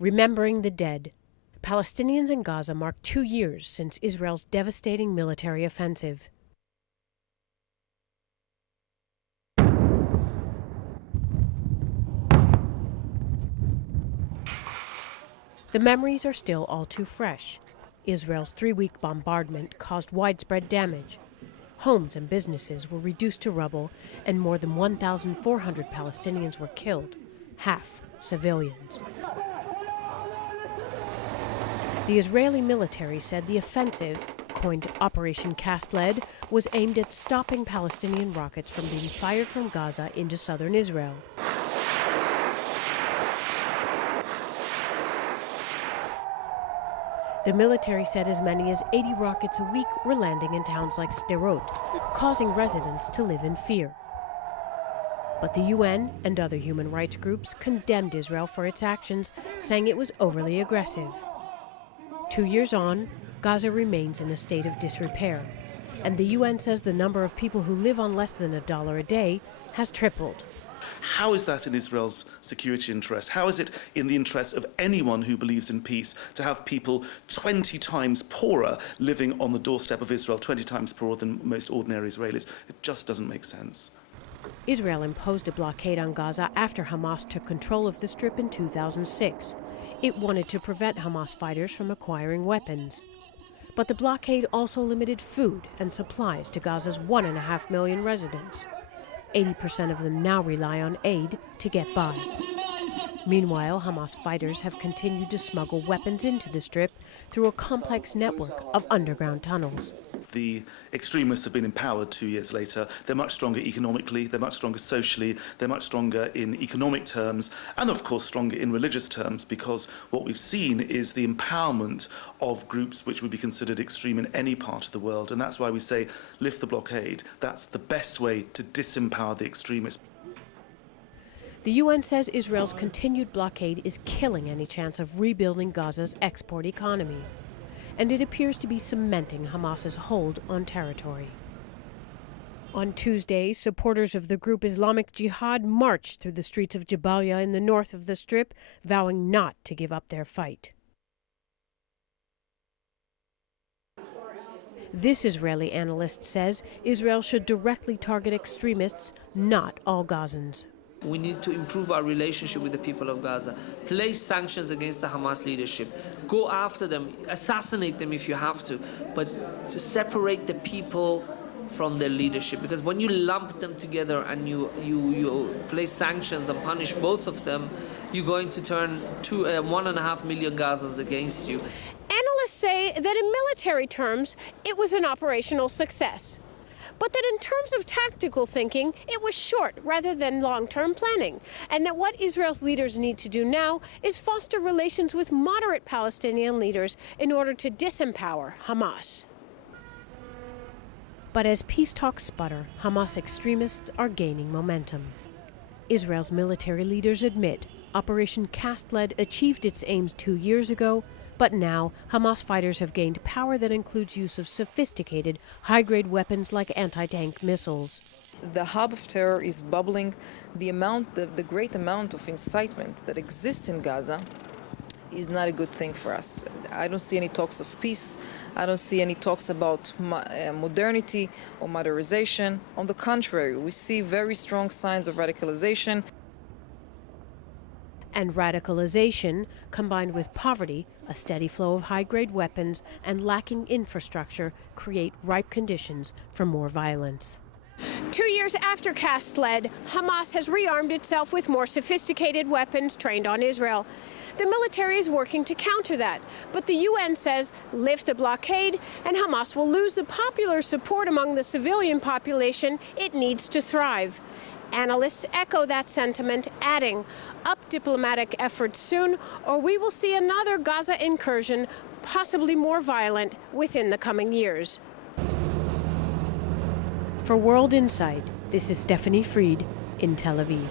Remembering the dead. Palestinians in Gaza mark 2 years since Israel's devastating military offensive. The memories are still all too fresh. Israel's 3-week bombardment caused widespread damage. Homes and businesses were reduced to rubble, and more than 1,400 Palestinians were killed, half civilians. The Israeli military said the offensive, coined Operation Cast Lead, was aimed at stopping Palestinian rockets from being fired from Gaza into southern Israel. The military said as many as 80 rockets a week were landing in towns like Sderot, causing residents to live in fear. But the UN and other human rights groups condemned Israel for its actions, saying it was overly aggressive. 2 years on, Gaza remains in a state of disrepair, and the UN says the number of people who live on less than $1 a day has tripled. How is that in Israel's security interest? How is it in the interest of anyone who believes in peace to have people 20 times poorer living on the doorstep of Israel, 20 times poorer than most ordinary Israelis? It just doesn't make sense. Israel imposed a blockade on Gaza after Hamas took control of the Strip in 2006. It wanted to prevent Hamas fighters from acquiring weapons. But the blockade also limited food and supplies to Gaza's 1.5 million residents. 80% of them now rely on aid to get by. Meanwhile, Hamas fighters have continued to smuggle weapons into the Strip through a complex network of underground tunnels. The extremists have been empowered 2 years later. They're much stronger economically, they're much stronger socially, they're much stronger in economic terms, and of course stronger in religious terms, because what we've seen is the empowerment of groups which would be considered extreme in any part of the world. And that's why we say, lift the blockade. That's the best way to disempower the extremists. The UN says Israel's continued blockade is killing any chance of rebuilding Gaza's export economy, and it appears to be cementing Hamas's hold on territory. On Tuesday, supporters of the group Islamic Jihad marched through the streets of Jabalia in the north of the Strip, vowing not to give up their fight. This Israeli analyst says Israel should directly target extremists, not all Gazans. We need to improve our relationship with the people of Gaza, place sanctions against the Hamas leadership, go after them, assassinate them if you have to, but to separate the people from their leadership. Because when you lump them together and you place sanctions and punish both of them, you're going to turn 1.5 million Gazans against you. Analysts say that in military terms, it was an operational success, but that in terms of tactical thinking, it was short rather than long-term planning, and that what Israel's leaders need to do now is foster relations with moderate Palestinian leaders in order to disempower Hamas. But as peace talks sputter, Hamas extremists are gaining momentum. Israel's military leaders admit Operation Cast Lead achieved its aims 2 years ago, but now Hamas fighters have gained power that includes use of sophisticated, high-grade weapons like anti-tank missiles. The hub of terror is bubbling. The great amount of incitement that exists in Gaza is not a good thing for us. I don't see any talks of peace. I don't see any talks about modernity or modernization. On the contrary, we see very strong signs of radicalization. And radicalization, combined with poverty, a steady flow of high-grade weapons, and lacking infrastructure, create ripe conditions for more violence. 2 years after Cast Lead, Hamas has rearmed itself with more sophisticated weapons trained on Israel. The military is working to counter that, but the UN says lift the blockade and Hamas will lose the popular support among the civilian population it needs to thrive. Analysts echo that sentiment, adding, up diplomatic efforts soon, or we will see another Gaza incursion, possibly more violent, within the coming years. For World Insight, this is Stephanie Fried in Tel Aviv.